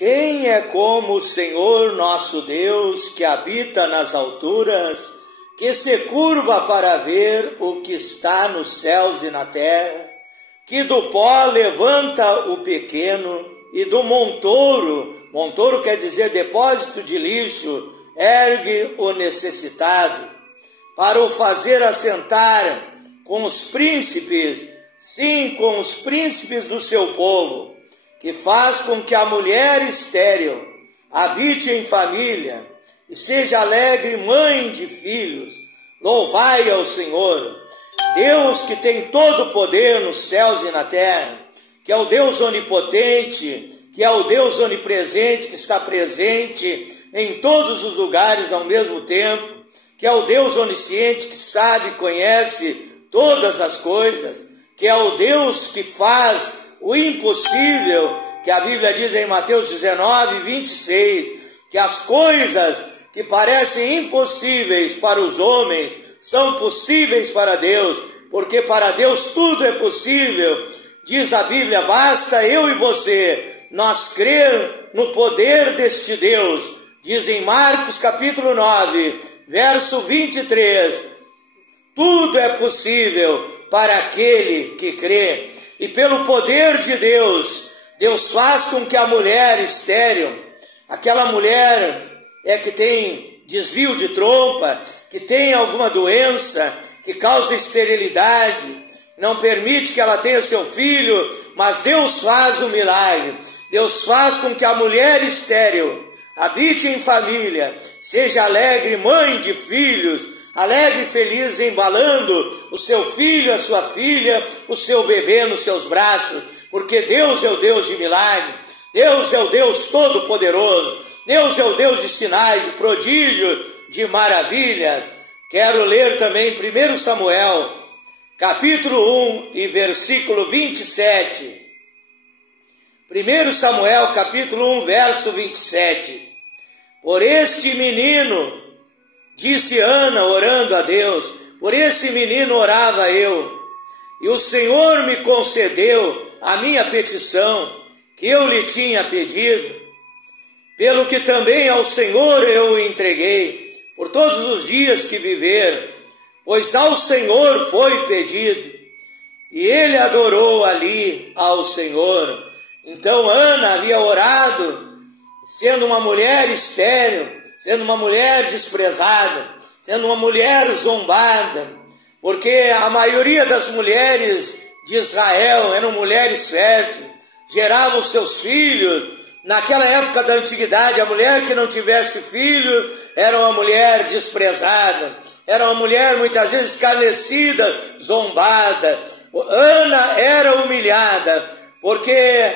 Quem é como o Senhor nosso Deus, que habita nas alturas, que se curva para ver o que está nos céus e na terra, que do pó levanta o pequeno e do montouro quer dizer depósito de lixo, ergue o necessitado, para o fazer assentar com os príncipes, sim, com os príncipes do seu povo, que faz com que a mulher estéril habite em família e seja alegre mãe de filhos. Louvai ao Senhor, Deus que tem todo o poder nos céus e na terra, que é o Deus onipotente, que é o Deus onipresente, que está presente em todos os lugares ao mesmo tempo, que é o Deus onisciente, que sabe e conhece todas as coisas, que é o Deus que faz o impossível, que a Bíblia diz em Mateus 19, 26, que as coisas que parecem impossíveis para os homens são possíveis para Deus, porque para Deus tudo é possível. Diz a Bíblia, basta eu e você, nós crer no poder deste Deus. Diz em Marcos capítulo 9, verso 23, tudo é possível para aquele que crê. E pelo poder de Deus, Deus faz com que a mulher estéril, aquela mulher que tem desvio de trompa, que tem alguma doença, que causa esterilidade, não permite que ela tenha seu filho, mas Deus faz o milagre. Deus faz com que a mulher estéril habite em família, seja alegre mãe de filhos, alegre e feliz embalando o seu filho, a sua filha, o seu bebê nos seus braços, porque Deus é o Deus de milagre, Deus é o Deus todo-poderoso, Deus é o Deus de sinais, de prodígios, de maravilhas. Quero ler também 1 Samuel, capítulo 1 e versículo 27. 1 Samuel, capítulo 1, verso 27. Por este menino, disse Ana, orando a Deus, por esse menino orava eu, e o Senhor me concedeu a minha petição, que eu lhe tinha pedido, pelo que também ao Senhor eu o entreguei, por todos os dias que viver, pois ao Senhor foi pedido, e ele adorou ali ao Senhor. Então Ana havia orado, sendo uma mulher estéril, sendo uma mulher desprezada, sendo uma mulher zombada, porque a maioria das mulheres de Israel eram mulheres férteis, geravam seus filhos. Naquela época da antiguidade, a mulher que não tivesse filhos era uma mulher desprezada, era uma mulher muitas vezes escarnecida, zombada. Ana era humilhada, porque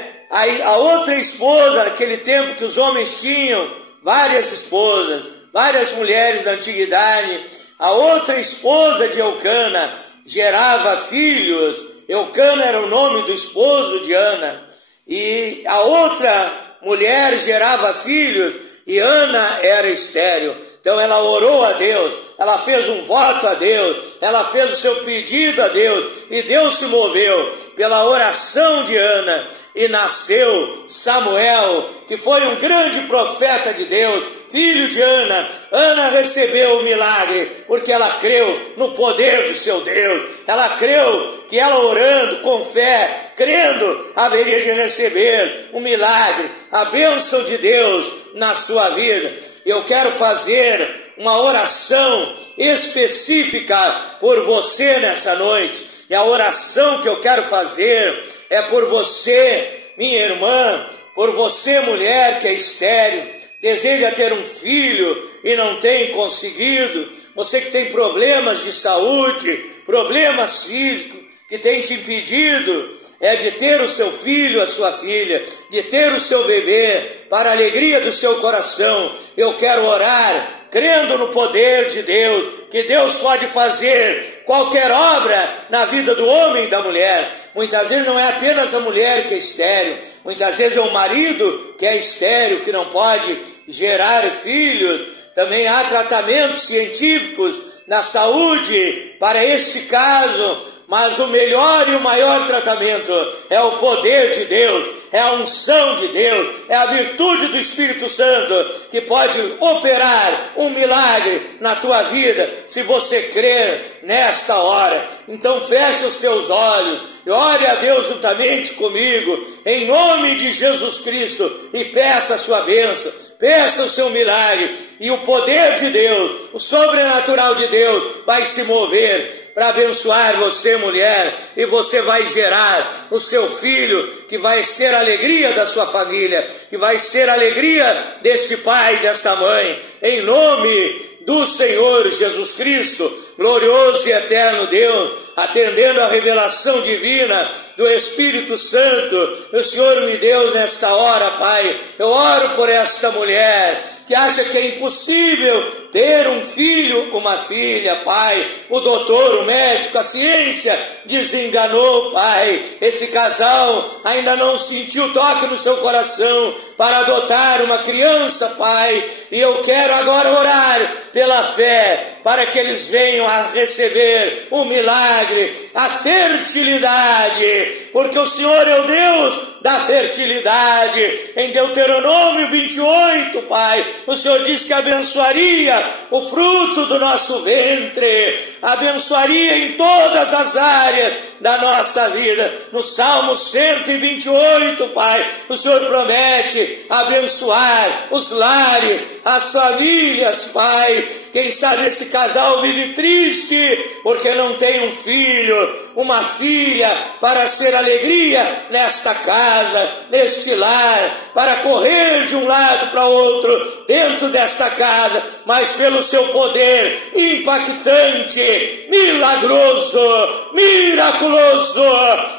a outra esposa, naquele tempo que os homens tinham várias esposas, várias mulheres da antiguidade, a outra esposa de Eucana gerava filhos. Eucana era o nome do esposo de Ana, e a outra mulher gerava filhos, e Ana era estéril. Então ela orou a Deus, ela fez um voto a Deus, ela fez o seu pedido a Deus, e Deus se moveu pela oração de Ana, e nasceu Samuel, que foi um grande profeta de Deus, filho de Ana. Ana recebeu o milagre, porque ela creu no poder do seu Deus, ela creu que ela orando com fé, crendo, haveria de receber o milagre, a bênção de Deus na sua vida. Eu quero fazer uma oração específica por você nessa noite, e a oração que eu quero fazer é por você, minha irmã, por você, mulher que é estéril, deseja ter um filho e não tem conseguido, você que tem problemas de saúde, problemas físicos, que tem te impedido de ter o seu filho, a sua filha, de ter o seu bebê, para a alegria do seu coração. Eu quero orar, crendo no poder de Deus, que Deus pode fazer qualquer obra na vida do homem e da mulher. Muitas vezes não é apenas a mulher que é estéril, muitas vezes é o marido que é estéril, que não pode gerar filhos. Também há tratamentos científicos na saúde para este caso, mas o melhor e o maior tratamento é o poder de Deus, é a unção de Deus, é a virtude do Espírito Santo que pode operar um milagre na tua vida, se você crer nesta hora. Então feche os teus olhos e ore a Deus juntamente comigo, em nome de Jesus Cristo, e peça a sua bênção, peça o seu milagre, e o poder de Deus, o sobrenatural de Deus vai se mover para abençoar você, mulher, e você vai gerar o seu filho, que vai ser a alegria da sua família, que vai ser a alegria deste pai, desta mãe, em nome do Senhor Jesus Cristo, glorioso e eterno Deus, atendendo a revelação divina do Espírito Santo, o Senhor me deu nesta hora, Pai. Eu oro por esta mulher que acha que é impossível ter um filho, uma filha, Pai. O doutor, o médico, a ciência desenganou, Pai. Esse casal ainda não sentiu toque no seu coração para adotar uma criança, Pai. E eu quero agora orar pela fé, para que eles venham a receber o milagre, a fertilidade, porque o Senhor é o Deus da fertilidade. Em Deuteronômio 28, Pai, o Senhor diz que abençoaria o fruto do nosso ventre, abençoaria em todas as áreas da nossa vida. No Salmo 128, Pai, o Senhor promete abençoar os lares, as famílias, Pai. Quem sabe esse casal vive triste porque não tem um filho, uma filha para ser alegria nesta casa, neste lar, para correr de um lado para outro dentro desta casa, mas pelo seu poder impactante, milagroso, miraculoso,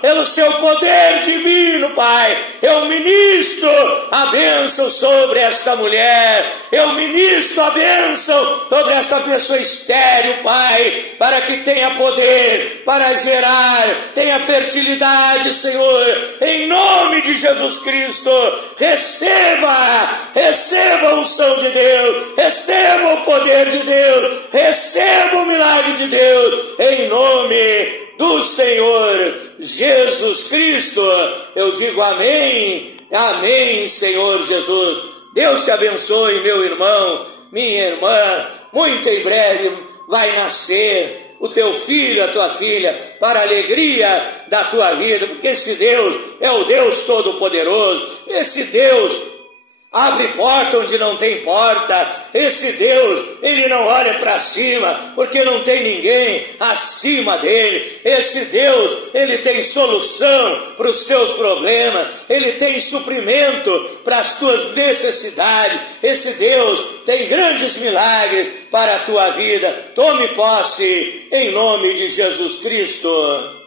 pelo seu poder divino, Pai, eu ministro a bênção sobre esta mulher, eu ministro a bênção sobre esta pessoa estéril, Pai, para que tenha poder para gerar, tenha fertilidade, Senhor, em nome de Jesus Cristo. Receba a unção de Deus, receba o poder de Deus, receba o milagre de Deus, em nome do Senhor Jesus Cristo. Eu digo amém, amém, Senhor Jesus. Deus te abençoe, meu irmão, minha irmã. Muito em breve vai nascer o teu filho, a tua filha, para a alegria da tua vida, porque esse Deus é o Deus Todo-Poderoso. Esse Deus abre porta onde não tem porta. Esse Deus, Ele não olha para cima, porque não tem ninguém acima dEle. Esse Deus, Ele tem solução para os teus problemas. Ele tem suprimento para as tuas necessidades. Esse Deus tem grandes milagres para a tua vida. Tome posse em nome de Jesus Cristo.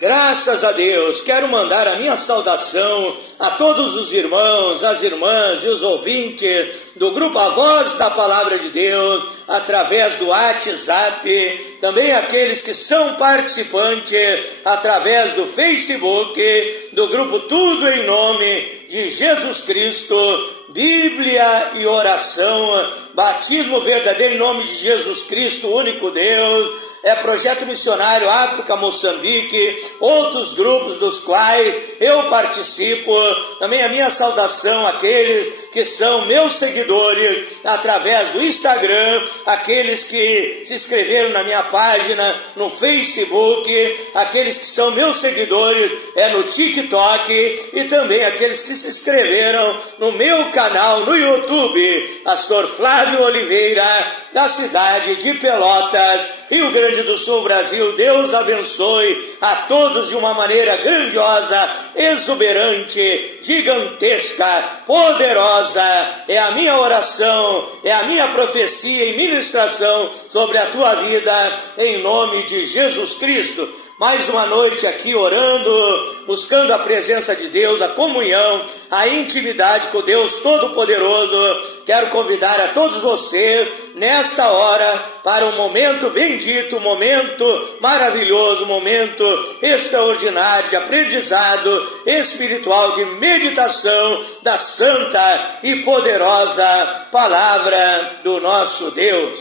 Graças a Deus, quero mandar a minha saudação a todos os irmãos, as irmãs e os ouvintes do grupo A Voz da Palavra de Deus, através do WhatsApp, também aqueles que são participantes através do Facebook, do grupo Tudo em Nome de Jesus Cristo, Bíblia e oração, batismo verdadeiro em nome de Jesus Cristo, único Deus. É projeto missionário África, Moçambique, outros grupos dos quais eu participo. Também a minha saudação àqueles que são meus seguidores através do Instagram, aqueles que se inscreveram na minha página no Facebook, aqueles que são meus seguidores no TikTok e também aqueles que se inscreveram no meu canal no YouTube, Pastor Flávio Oliveira, da cidade de Pelotas, Rio Grande do Sul, Brasil. Deus abençoe a todos de uma maneira grandiosa, exuberante, gigantesca, poderosa. É a minha oração, é a minha profecia e ministração sobre a tua vida, em nome de Jesus Cristo. Mais uma noite aqui orando, buscando a presença de Deus, a comunhão, a intimidade com Deus Todo-Poderoso. Quero convidar a todos vocês nesta hora para um momento bendito, um momento maravilhoso, um momento extraordinário de aprendizado espiritual, de meditação da santa e poderosa palavra do nosso Deus.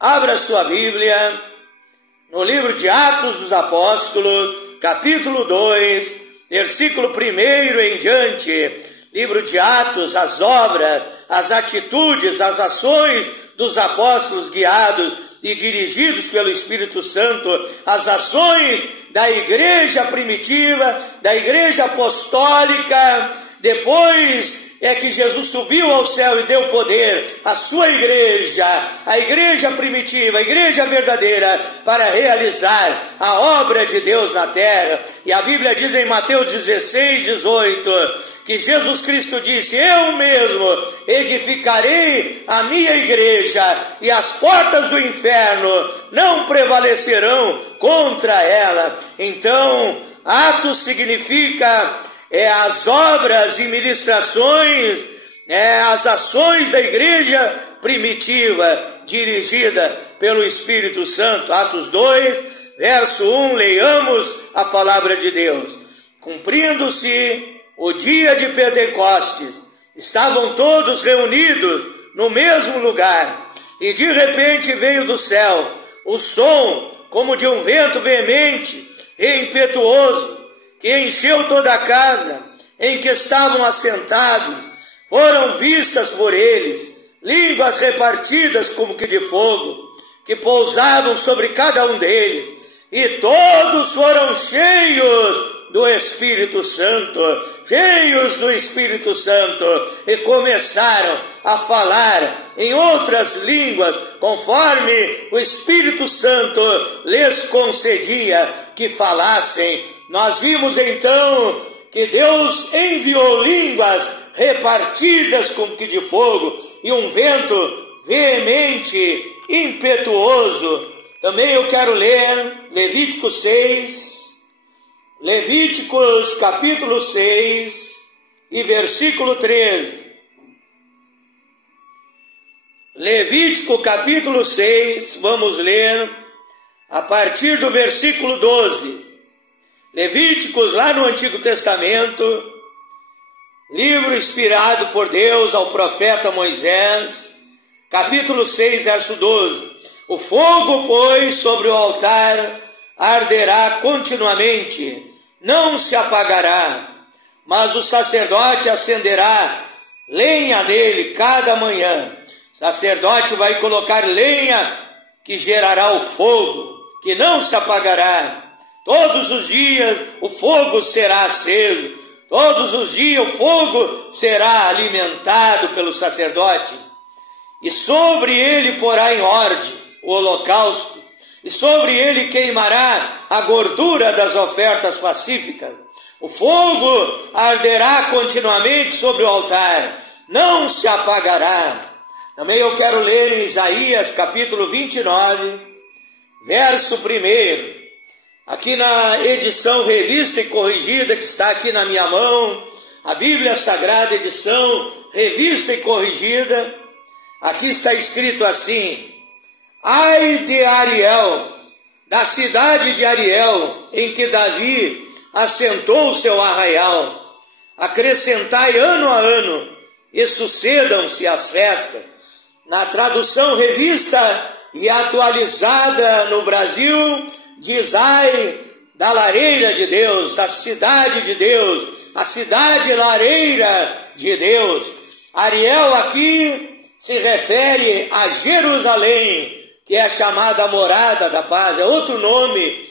Abra sua Bíblia no livro de Atos dos Apóstolos, capítulo 2, versículo 1 em diante, livro de Atos, as obras, as atitudes, as ações dos apóstolos guiados e dirigidos pelo Espírito Santo, as ações da igreja primitiva, da igreja apostólica. Depois é que Jesus subiu ao céu e deu poder à sua igreja, a igreja primitiva, a igreja verdadeira, para realizar a obra de Deus na terra. E a Bíblia diz em Mateus 16, 18, que Jesus Cristo disse: eu mesmo edificarei a minha igreja e as portas do inferno não prevalecerão contra ela. Então, Atos significa as obras e ministrações, as ações da igreja primitiva, dirigida pelo Espírito Santo. Atos 2, verso 1, leiamos a palavra de Deus. Cumprindo-se o dia de Pentecostes, estavam todos reunidos no mesmo lugar, e de repente veio do céu o som como de um vento veemente e impetuoso, que encheu toda a casa em que estavam assentados. Foram vistas por eles línguas repartidas como que de fogo, que pousavam sobre cada um deles, e todos foram cheios do Espírito Santo, cheios do Espírito Santo, e começaram a falar em outras línguas, conforme o Espírito Santo lhes concedia que falassem. Nós vimos então que Deus enviou línguas repartidas como que de fogo, e um vento veemente, impetuoso. Também eu quero ler Levíticos 6, Levíticos capítulo 6 e versículo 13. Levítico capítulo 6, vamos ler a partir do versículo 12. Levíticos, lá no Antigo Testamento, livro inspirado por Deus ao profeta Moisés, capítulo 6, verso 12. O fogo, pois, sobre o altar arderá continuamente, não se apagará, mas o sacerdote acenderá lenha nele cada manhã. O sacerdote vai colocar lenha que gerará o fogo, que não se apagará. Todos os dias o fogo será aceso, todos os dias o fogo será alimentado pelo sacerdote, e sobre ele porá em ordem o holocausto, e sobre ele queimará a gordura das ofertas pacíficas. O fogo arderá continuamente sobre o altar, não se apagará. Também eu quero ler em Isaías capítulo 29, verso 1. Aqui na edição revista e corrigida que está aqui na minha mão, a Bíblia Sagrada, edição revista e corrigida, aqui está escrito assim: ai de Ariel, da cidade de Ariel, em que Davi assentou o seu arraial, acrescentai ano a ano, e sucedam-se as festas. Na tradução revista e atualizada no Brasil, diz: ai da lareira de Deus, da cidade de Deus, a cidade lareira de Deus. Ariel aqui se refere a Jerusalém, que é chamada morada da paz. É outro nome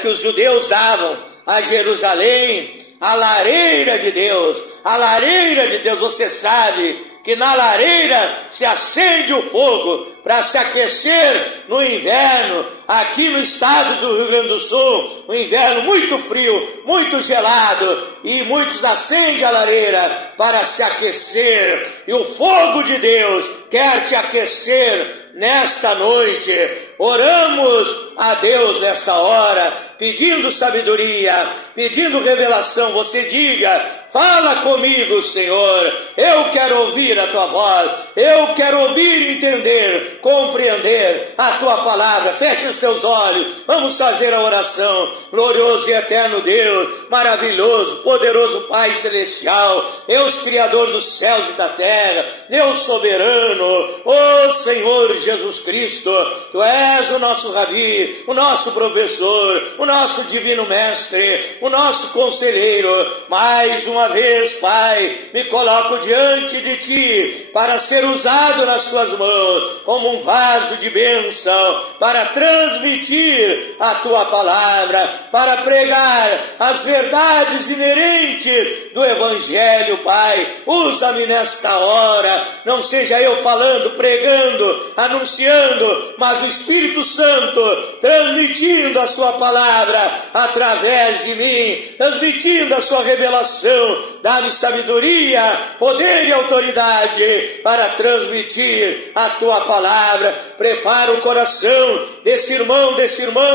que os judeus davam a Jerusalém, a lareira de Deus. A lareira de Deus, você sabe que na lareira se acende o fogo para se aquecer no inverno. Aqui no estado do Rio Grande do Sul, um inverno muito frio, muito gelado, e muitos acendem a lareira para se aquecer, e o fogo de Deus quer te aquecer nesta noite. Oramos a Deus nessa hora, pedindo sabedoria, pedindo revelação. Você diga: fala comigo, Senhor, eu quero ouvir a tua voz, eu quero ouvir, entender, compreender a tua palavra. Feche os teus olhos, vamos fazer a oração. Glorioso e eterno Deus, maravilhoso, poderoso Pai Celestial, Deus Criador dos céus e da terra, Deus soberano, ó Senhor Jesus Cristo, Tu és o nosso Rabi, o nosso professor, o nosso divino mestre. o nosso conselheiro. Mais uma vez, Pai, me coloco diante de Ti para ser usado nas Tuas mãos como um vaso de bênção, para transmitir a Tua palavra, para pregar as verdades inerentes do Evangelho, Pai. Usa-me nesta hora, não seja eu falando, pregando, anunciando, mas o Espírito Santo transmitindo a Sua palavra através de mim, transmitindo a Sua revelação. Dá-me sabedoria, poder e autoridade para transmitir a Tua palavra. Prepara o coração desse irmão,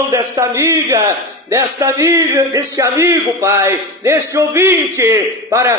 desta amiga, deste amigo, Pai, deste ouvinte, para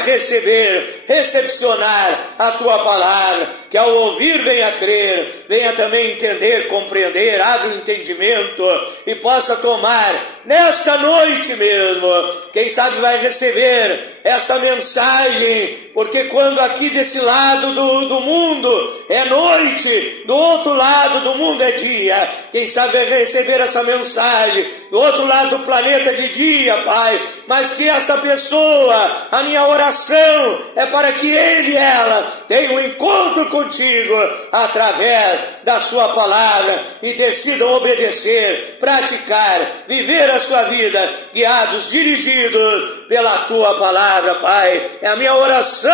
recepcionar a Tua palavra, que ao ouvir venha crer, venha também entender, compreender, abre o entendimento e possa tomar nesta noite mesmo. Quem sabe vai receber esta mensagem, porque quando aqui desse lado do mundo é noite, do outro lado do mundo é dia. Quem sabe vai receber essa mensagem do outro lado do planeta de dia, Pai, mas que esta pessoa, a minha oração é para que ele e ela tenham um encontro contigo através da Sua palavra e decidam obedecer, praticar, viver a sua vida, guiados, dirigidos pela Tua palavra, Pai. É a minha oração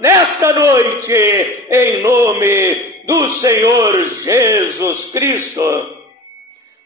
nesta noite, em nome do Senhor Jesus Cristo.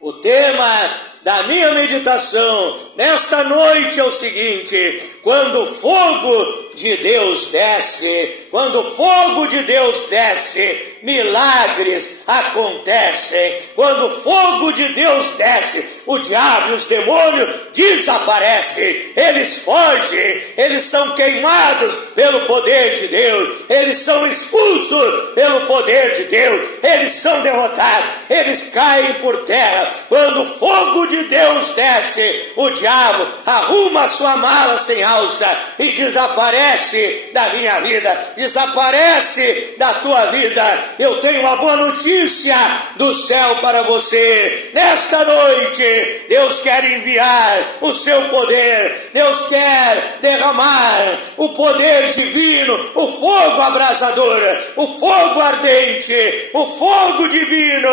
O tema da minha meditação nesta noite é o seguinte: quando o fogo de Deus desce, quando o fogo de Deus desce, milagres acontecem. Quando o fogo de Deus desce, o diabo e os demônios desaparecem, eles fogem, eles são queimados pelo poder de Deus, eles são expulsos pelo poder de Deus, eles são derrotados, eles caem por terra. Quando o fogo de Deus desce, o diabo arruma a sua mala sem alça e desaparece da minha vida, desaparece da tua vida. Eu tenho uma boa notícia do céu para você. Nesta noite, Deus quer enviar o seu poder, Deus quer derramar o poder divino, o fogo abrasador, o fogo ardente, o fogo divino.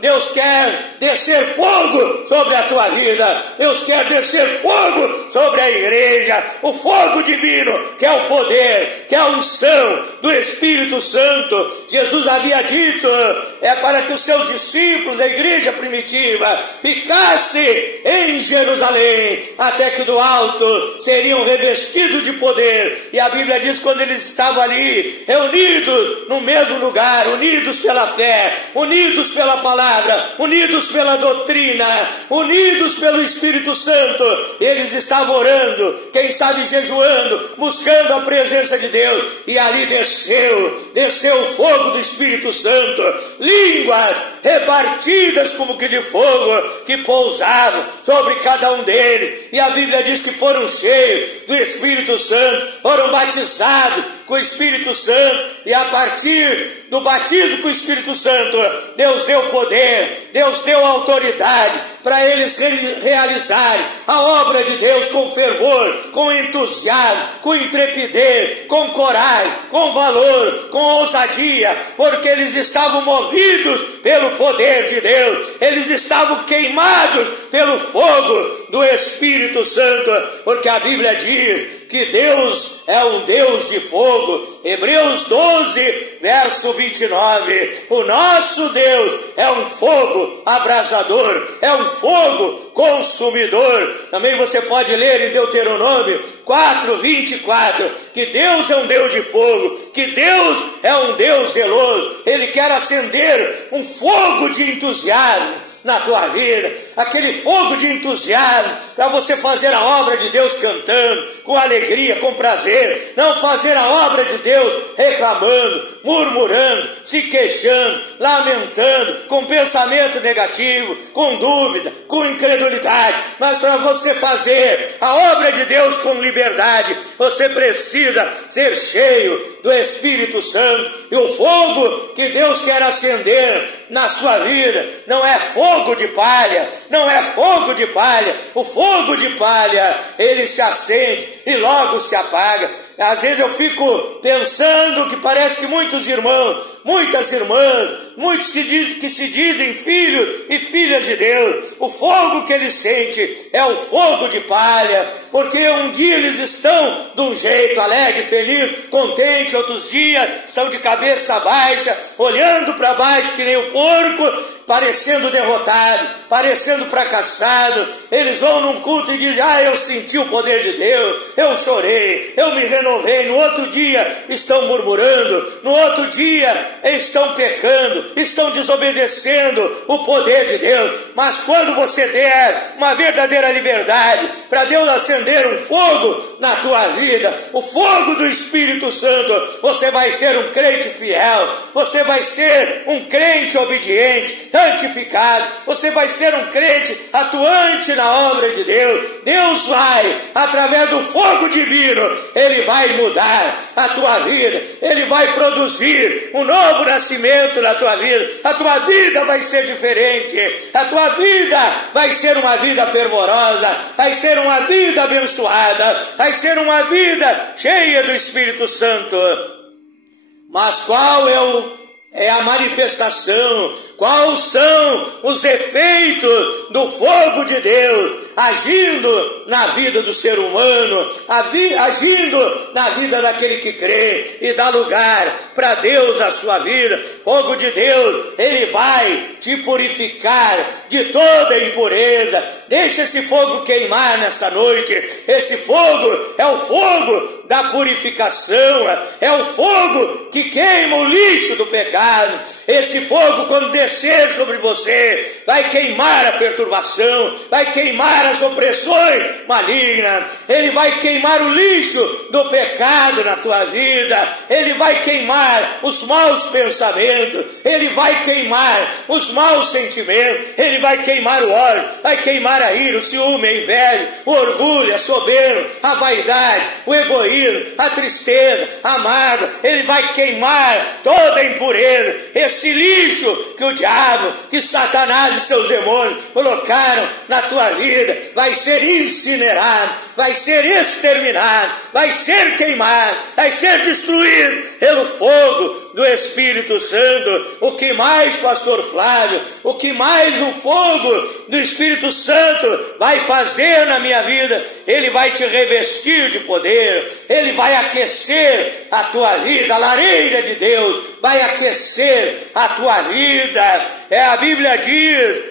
Deus quer descer fogo sobre a tua vida, Deus quer descer fogo sobre a igreja, o fogo divino, que é o poder, que é a unção do Espírito Santo. Jesus havia dito, é para que os seus discípulos, a igreja primitiva, ficassem em Jerusalém, até que do alto seriam revestidos de poder. E a Bíblia diz, quando eles estavam ali, reunidos no mesmo lugar, unidos pela fé, unidos pela palavra, unidos pela doutrina, unidos pelo Espírito Santo, eles estavam orando, quem sabe jejuando, buscando a presença de Deus, e ali desceu o fogo do Espírito Santo, línguas repartidas como que de fogo, que pousavam sobre cada um deles, e a Bíblia diz que foram cheios do Espírito Santo, foram batizados com o Espírito Santo, e a partir do batismo com o Espírito Santo, Deus deu poder, Deus deu autoridade para eles realizarem a obra de Deus com fervor, com entusiasmo, com intrepidez, com coragem, com valor, com ousadia, porque eles estavam movidos pelo poder de Deus, eles estavam queimados pelo fogo do Espírito Santo, porque a Bíblia diz que Deus é um Deus de fogo. Hebreus 12, verso 29. O nosso Deus é um fogo abrasador, é um fogo consumidor. Também você pode ler em Deuteronômio 4, 24, que Deus é um Deus de fogo, que Deus é um Deus zeloso. Ele quer acender um fogo de entusiasmo na tua vida, aquele fogo de entusiasmo para você fazer a obra de Deus cantando, com alegria, com prazer, não fazer a obra de Deus reclamando, murmurando, se queixando, lamentando, com pensamento negativo, com dúvida, com incredulidade. Mas para você fazer a obra de Deus com liberdade, você precisa ser cheio do Espírito Santo. E o fogo que Deus quer acender na sua vida não é fogo de palha, não é fogo de palha. O fogo de palha, ele se acende e logo se apaga. Às vezes eu fico pensando que parece que muitos irmãos, muitas irmãs, muitos que se dizem filhos e filhas de Deus, o fogo que eles sentem é o fogo de palha, porque um dia eles estão de um jeito alegre, feliz, contente, outros dias estão de cabeça baixa, olhando para baixo que nem o porco, parecendo derrotado, parecendo fracassado. Eles vão num culto e dizem: eu senti o poder de Deus, eu chorei, eu me renovei. No outro dia estão murmurando, no outro dia estão pecando, estão desobedecendo o poder de Deus. Mas quando você der uma verdadeira liberdade para Deus acender um fogo na tua vida, o fogo do Espírito Santo, você vai ser um crente fiel, você vai ser um crente obediente, santificado, você vai ser um crente atuante na obra de Deus. Deus vai, através do fogo divino, ele vai mudar a tua vida, ele vai produzir um novo nascimento na tua vida. A tua vida vai ser diferente, a tua vida vai ser uma vida fervorosa, vai ser uma vida abençoada, vai ser uma vida cheia do Espírito Santo. Mas qual é a manifestação, quais são os efeitos do fogo de Deus agindo na vida do ser humano, agindo na vida daquele que crê e dá lugar para Deus a sua vida? Fogo de Deus, ele vai te purificar de toda impureza. Deixa esse fogo queimar nesta noite. Esse fogo é o fogo da purificação, é o fogo que queima o lixo do pecado. Esse fogo, quando descer sobre você, vai queimar a perturbação, vai queimar as opressões malignas, ele vai queimar o lixo do pecado na tua vida, ele vai queimar os maus pensamentos, ele vai queimar os maus sentimentos, ele vai queimar o ódio, vai queimar a ira, o ciúme, a inveja, o orgulho, a soberba, a vaidade, o egoísmo, a tristeza, a mágoa. Ele vai queimar toda a impureza, esse lixo que o diabo, que Satanás e seus demônios colocaram na tua vida, vai ser incinerado, vai ser exterminado, vai ser queimado, vai ser destruído pelo fogo do Espírito Santo. O que mais, pastor Flávio, o que mais o fogo do Espírito Santo vai fazer na minha vida? Ele vai te revestir de poder, ele vai aquecer a tua vida, a lareira de Deus vai aquecer a tua vida. A Bíblia diz,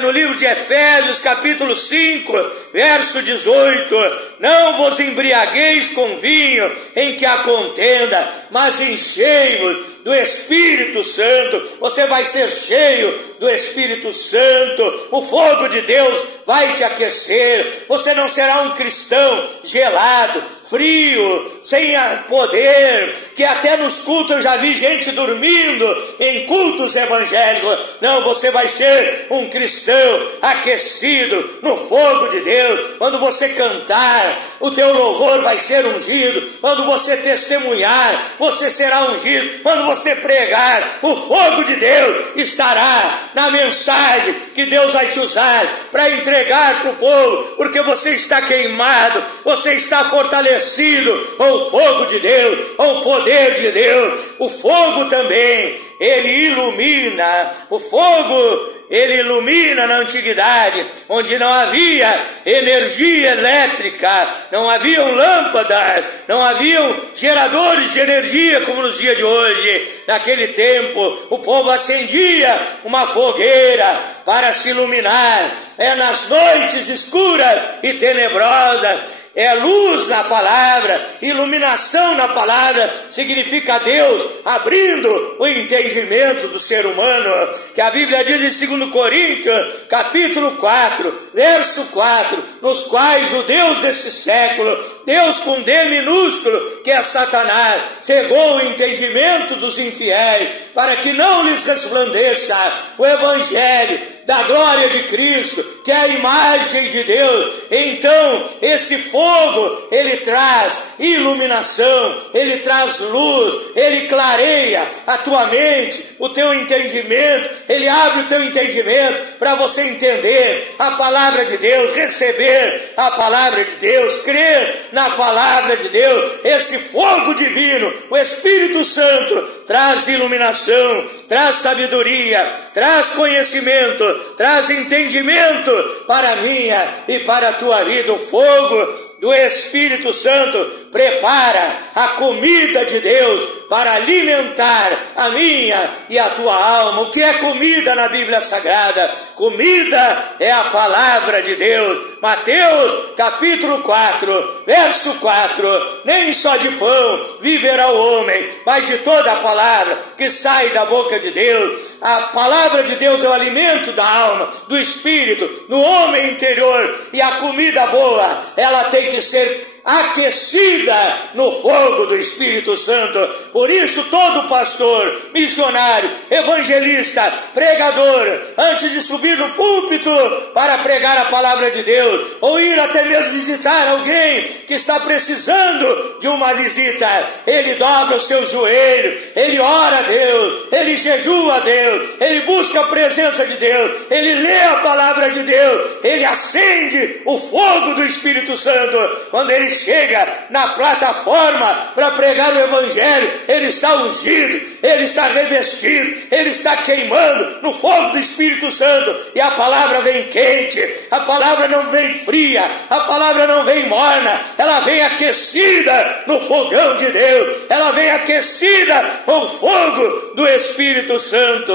no livro de Efésios, capítulo 5, verso 18: não vos embriagueis com vinho em que há contenda, mas enchei-vos do Espírito Santo. Você vai ser cheio do Espírito Santo, o fogo de Deus vai te aquecer. Você não será um cristão gelado, frio, sem poder, que até nos cultos eu já vi gente dormindo em cultos evangélicos. Não, você vai ser um cristão aquecido no fogo de Deus. Quando você cantar, o teu louvor vai ser ungido. Quando você testemunhar, você será ungido. Quando você pregar, o fogo de Deus estará na mensagem que Deus vai te usar para entregar para o povo, porque você está queimado, você está fortalecido com o fogo de Deus, com o poder de Deus. O fogo também, ele ilumina. O fogo, ele ilumina na antiguidade, onde não havia energia elétrica, não haviam lâmpadas, não haviam geradores de energia como nos dias de hoje. Naquele tempo, o povo acendia uma fogueira para se iluminar. Nas noites escuras e tenebrosas, é luz na palavra, iluminação na palavra, significa Deus abrindo o entendimento do ser humano, que a Bíblia diz em 2 Coríntios, capítulo 4, verso 4, nos quais o Deus desse século, Deus com D minúsculo, que é Satanás, cegou o entendimento dos infiéis, para que não lhes resplandeça o Evangelho da glória de Cristo, que é a imagem de Deus. Então, esse fogo, ele traz iluminação, ele traz luz, ele clareia a tua mente, o teu entendimento, ele abre o teu entendimento para você entender a palavra de Deus, receber a palavra de Deus, crer na palavra de Deus. Esse fogo divino, o Espírito Santo, traz iluminação, traz sabedoria, traz conhecimento, traz entendimento para a minha e para a tua vida. O fogo do Espírito Santo prepara a comida de Deus para alimentar a minha e a tua alma. O que é comida na Bíblia Sagrada? Comida é a palavra de Deus. Mateus capítulo 4, verso 4, nem só de pão viverá o homem, mas de toda a palavra que sai da boca de Deus. A palavra de Deus é o alimento da alma, do espírito, no homem interior, e a comida boa, ela tem que ser aquecida no fogo do Espírito Santo. Por isso todo pastor, missionário, evangelista, pregador, antes de subir no púlpito para pregar a palavra de Deus, ou ir até mesmo visitar alguém que está precisando de uma visita, ele dobra o seu joelho, ele ora a Deus, ele jejua a Deus, ele busca a presença de Deus, ele lê a palavra de Deus, ele acende o fogo do Espírito Santo. Quando ele chega na plataforma para pregar o Evangelho, ele está ungido, ele está revestido, ele está queimando no fogo do Espírito Santo, e a palavra vem quente, a palavra não vem fria, a palavra não vem morna, ela vem aquecida no fogão de Deus, ela vem aquecida com o fogo do Espírito Santo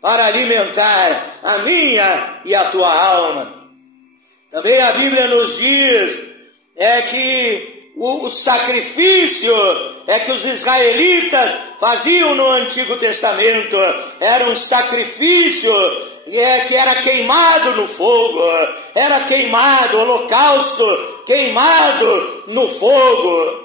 para alimentar a minha e a tua alma. Também a Bíblia nos diz que o sacrifício que os israelitas faziam no Antigo Testamento era um sacrifício que era queimado no fogo, era queimado, holocausto queimado no fogo.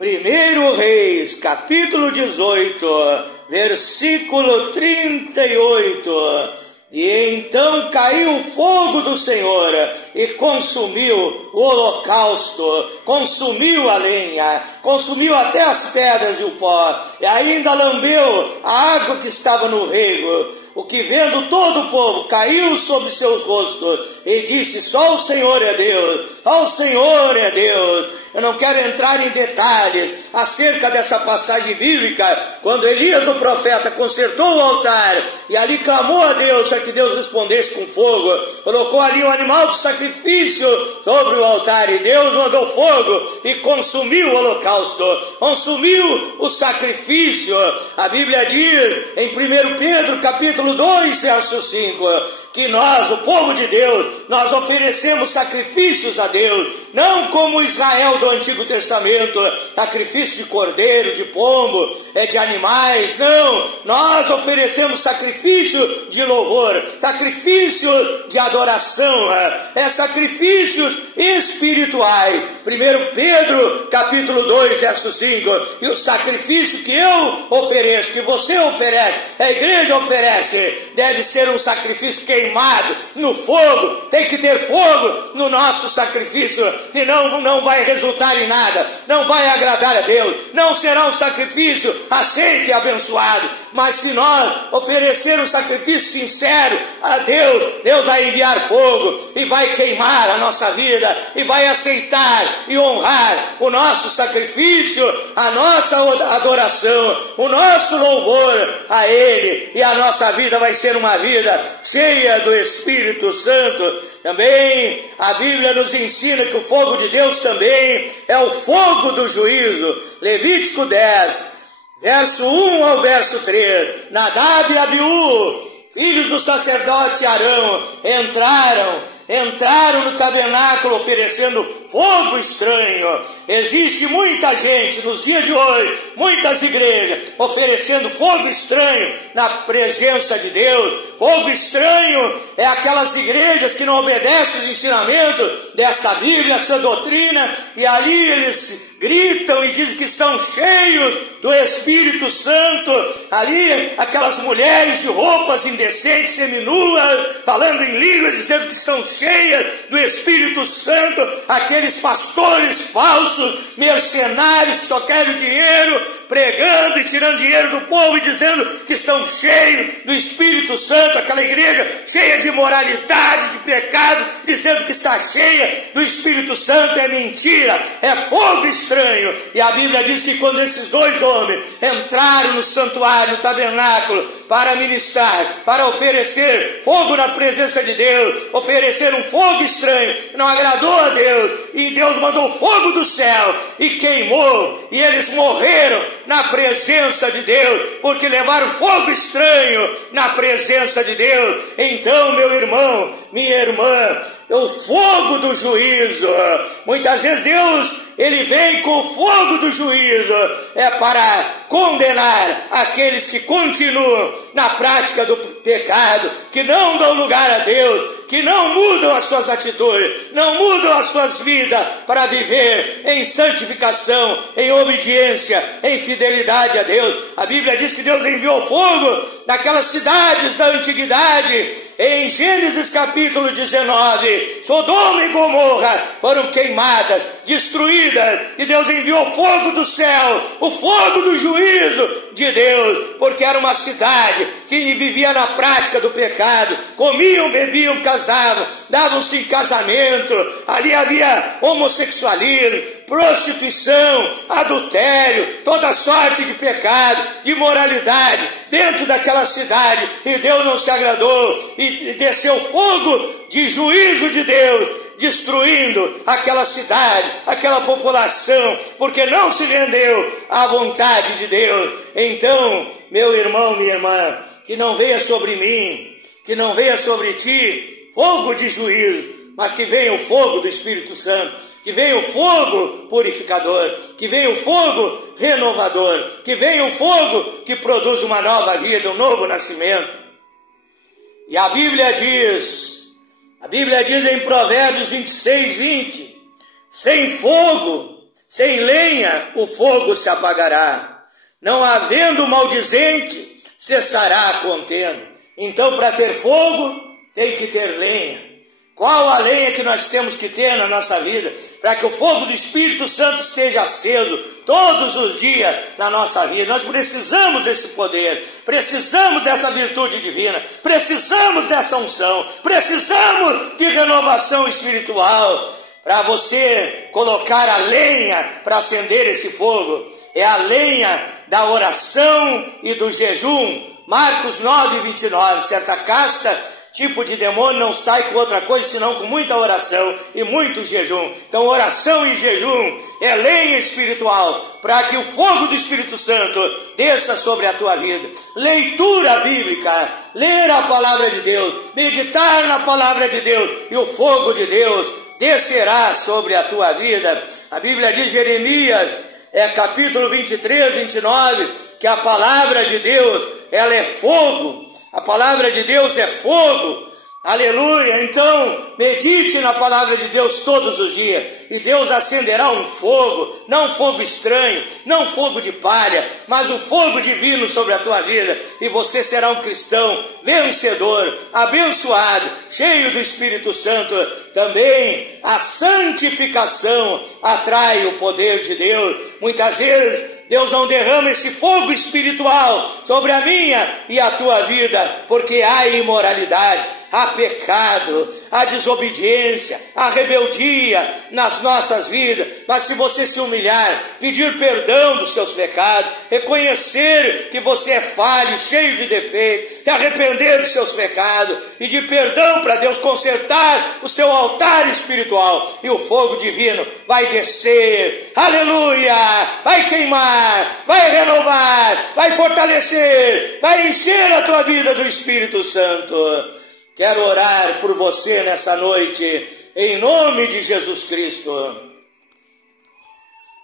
1 Reis, capítulo 18, versículo 38. E então caiu o fogo do Senhor e consumiu o holocausto, consumiu a lenha, consumiu até as pedras e o pó, e ainda lambeu a água que estava no rego. O que vendo todo o povo caiu sobre seus rostos e disse: só o Senhor é Deus, só o Senhor é Deus. Eu não quero entrar em detalhes acerca dessa passagem bíblica, quando Elias, o profeta, consertou o altar e ali clamou a Deus para que Deus respondesse com fogo, colocou ali um animal de sacrifício sobre o altar, e Deus mandou fogo e consumiu o holocausto, consumiu o sacrifício. A Bíblia diz em 1 Pedro capítulo 2, verso 5, que nós, o povo de Deus, nós oferecemos sacrifícios a Deus, não como Israel do Antigo Testamento, sacrifício de cordeiro, de pombo, de animais. Não, nós oferecemos sacrifício de louvor, sacrifício de adoração, sacrifícios espirituais. 1 Pedro capítulo 2, verso 5, e o sacrifício que eu ofereço, que você oferece, a igreja oferece, deve ser um sacrifício queimado no fogo. Tem que ter fogo no nosso sacrifício, senão não vai resultar em nada, não vai agradar a Deus, não será um sacrifício aceito e abençoado. Mas se nós oferecer um sacrifício sincero a Deus, Deus vai enviar fogo e vai queimar a nossa vida e vai aceitar e honrar o nosso sacrifício, a nossa adoração, o nosso louvor a Ele, e a nossa vida vai ser uma vida cheia do Espírito Santo. Também a Bíblia nos ensina que o fogo de Deus também é o fogo do juízo. Levítico 10, verso 1 ao verso 3, Nadab e Abiú, filhos do sacerdote Arão, entraram no tabernáculo oferecendo fogo estranho. Existe muita gente nos dias de hoje, muitas igrejas, oferecendo fogo estranho na presença de Deus. Fogo estranho é aquelas igrejas que não obedecem os ensinamentos desta Bíblia, essa doutrina, e ali eles gritam e dizem que estão cheios do Espírito Santo. Ali aquelas mulheres de roupas indecentes, seminuas, falando em línguas, dizendo que estão cheias do Espírito Santo. Aqueles pastores falsos, mercenários que só querem dinheiro, pregando e tirando dinheiro do povo e dizendo que estão cheios do Espírito Santo. Aquela igreja cheia de imoralidade, de pecado, dizendo que está cheia do Espírito Santo. É mentira, é fogo estranho. E a Bíblia diz que quando esses dois homens entraram no santuário, no tabernáculo, para ministrar, para oferecer fogo na presença de Deus, oferecer um fogo estranho, não agradou a Deus, e Deus mandou fogo do céu e queimou, e eles morreram na presença de Deus, porque levaram fogo estranho na presença de Deus. Então, meu irmão, minha irmã, o fogo do juízo, muitas vezes Deus, ele vem com o fogo do juízo, é para condenar aqueles que continuam na prática do pecado, que não dão lugar a Deus, que não mudam as suas atitudes, não mudam as suas vidas para viver em santificação, em obediência, em fidelidade a Deus. A Bíblia diz que Deus enviou fogo naquelas cidades da antiguidade. Em Gênesis capítulo 19, Sodoma e Gomorra foram queimadas, destruídas, e Deus enviou fogo do céu, o fogo do juízo de Deus, porque era uma cidade que vivia na prática do pecado, comiam, bebiam, casavam, davam-se em casamento, ali havia homossexualismo, prostituição, adultério, toda sorte de pecado, de imoralidade dentro daquela cidade, e Deus não se agradou, e desceu fogo de juízo de Deus, destruindo aquela cidade, aquela população, porque não se rendeu à vontade de Deus. Então, meu irmão, minha irmã, que não venha sobre mim, que não venha sobre ti fogo de juízo, mas que venha o fogo do Espírito Santo, que venha o fogo purificador, que venha o fogo renovador, que venha o fogo que produz uma nova vida, um novo nascimento. E a Bíblia diz em Provérbios 26, 20, sem fogo, sem lenha, o fogo se apagará, não havendo maldizente, cessará a contenda. Então, para ter fogo, tem que ter lenha. Qual a lenha que nós temos que ter na nossa vida para que o fogo do Espírito Santo esteja aceso todos os dias na nossa vida? Nós precisamos desse poder, precisamos dessa virtude divina, precisamos dessa unção, precisamos de renovação espiritual. Para você colocar a lenha para acender esse fogo, é a lenha da oração e do jejum. Marcos 9, 29, certa casta tipo de demônio não sai com outra coisa senão com muita oração e muito jejum. Então oração e jejum é lenha espiritual para que o fogo do Espírito Santo desça sobre a tua vida. Leitura bíblica, ler a palavra de Deus, meditar na palavra de Deus, e o fogo de Deus descerá sobre a tua vida. A Bíblia diz, Jeremias, capítulo 23, 29, que a palavra de Deus, ela é fogo. A palavra de Deus é fogo, aleluia. Então medite na palavra de Deus todos os dias, e Deus acenderá um fogo, não fogo estranho, não fogo de palha, mas um fogo divino sobre a tua vida, e você será um cristão vencedor, abençoado, cheio do Espírito Santo. Também a santificação atrai o poder de Deus. Muitas vezes Deus não derrama esse fogo espiritual sobre a minha e a tua vida, porque há imoralidade, há pecado, há desobediência, há rebeldia nas nossas vidas. Mas se você se humilhar, pedir perdão dos seus pecados, reconhecer que você é falho, cheio de defeitos, se arrepender dos seus pecados, pedir perdão para Deus consertar o seu altar espiritual, e o fogo divino vai descer, aleluia, vai queimar, vai renovar, vai fortalecer, vai encher a tua vida do Espírito Santo. Quero orar por você nessa noite, em nome de Jesus Cristo.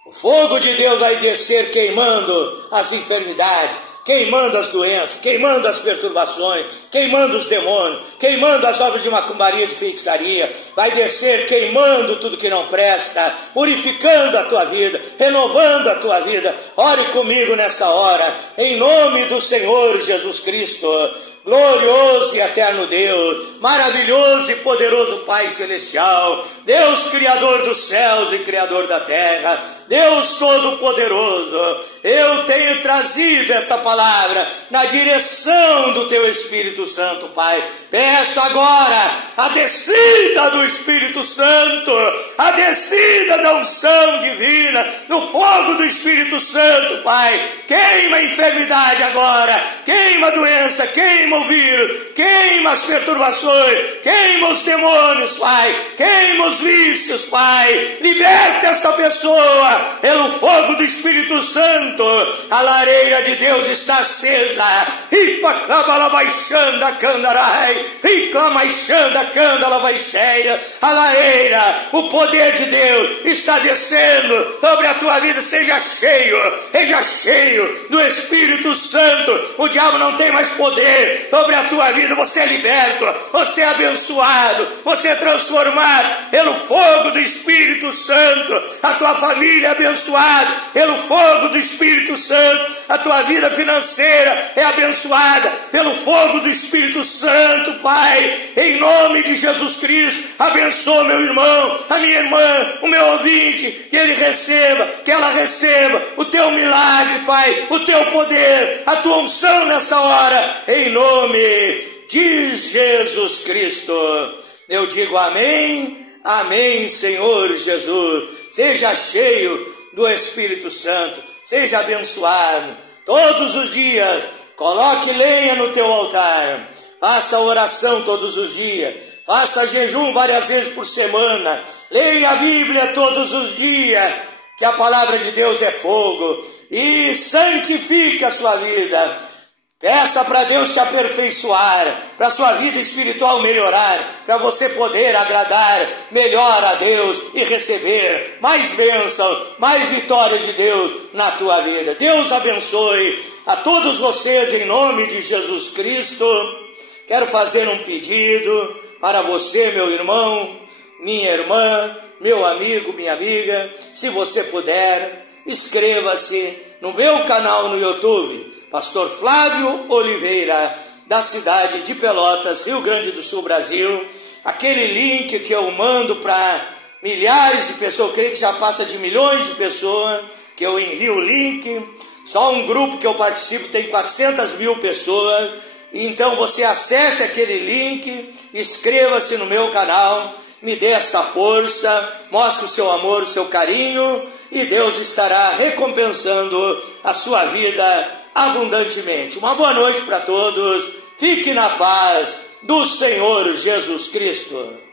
O fogo de Deus vai descer queimando as enfermidades, queimando as doenças, queimando as perturbações, queimando os demônios, queimando as obras de macumbaria, de feitiçaria, vai descer queimando tudo que não presta, purificando a tua vida, renovando a tua vida. Ore comigo nessa hora, em nome do Senhor Jesus Cristo. Glorioso e eterno Deus, maravilhoso e poderoso Pai Celestial, Deus Criador dos céus e Criador da terra, Deus Todo-Poderoso, eu tenho trazido esta palavra na direção do Teu Espírito Santo, Pai. Peço agora a descida do Espírito Santo, a descida da unção divina, no fogo do Espírito Santo, Pai. Queima a enfermidade agora, queima a doença, queima o vírus, queima as perturbações, queima os demônios, Pai, queima os vícios, Pai. Liberta esta pessoa pelo fogo do Espírito Santo. A lareira de Deus está acesa. A lareira, o poder de Deus está descendo sobre a tua vida. Seja cheio do Espírito Santo. O diabo não tem mais poder sobre a tua vida. Você é liberto, você é abençoado, você é transformado pelo fogo do Espírito Santo. A tua família é abençoada pelo fogo do Espírito Santo. A tua vida financeira é abençoada pelo fogo do Espírito Santo, Pai. Em nome de Jesus Cristo, abençoa meu irmão, a minha irmã, o meu ouvinte, que ele receba, que ela receba o teu milagre, Pai, o teu poder, a tua unção nessa hora, em nome de Jesus Cristo. Eu digo amém, amém, Senhor Jesus. Seja cheio do Espírito Santo, seja abençoado todos os dias. Coloque lenha no teu altar, faça oração todos os dias, faça jejum várias vezes por semana, leia a Bíblia todos os dias, que a palavra de Deus é fogo, e santifique a sua vida. Peça para Deus te aperfeiçoar, para a sua vida espiritual melhorar, para você poder agradar melhor a Deus e receber mais bênção, mais vitórias de Deus na tua vida. Deus abençoe a todos vocês em nome de Jesus Cristo. Quero fazer um pedido para você, meu irmão, minha irmã, meu amigo, minha amiga. Se você puder, inscreva-se no meu canal no YouTube, Pastor Flávio Oliveira, da cidade de Pelotas, Rio Grande do Sul, Brasil. Aquele link que eu mando para milhares de pessoas, eu creio que já passa de milhões de pessoas, que eu envio o link. Só um grupo que eu participo tem 400 mil pessoas. Então você acesse aquele link, inscreva-se no meu canal, me dê esta força, mostre o seu amor, o seu carinho, e Deus estará recompensando a sua vida abundantemente. Uma boa noite para todos. Fique na paz do Senhor Jesus Cristo.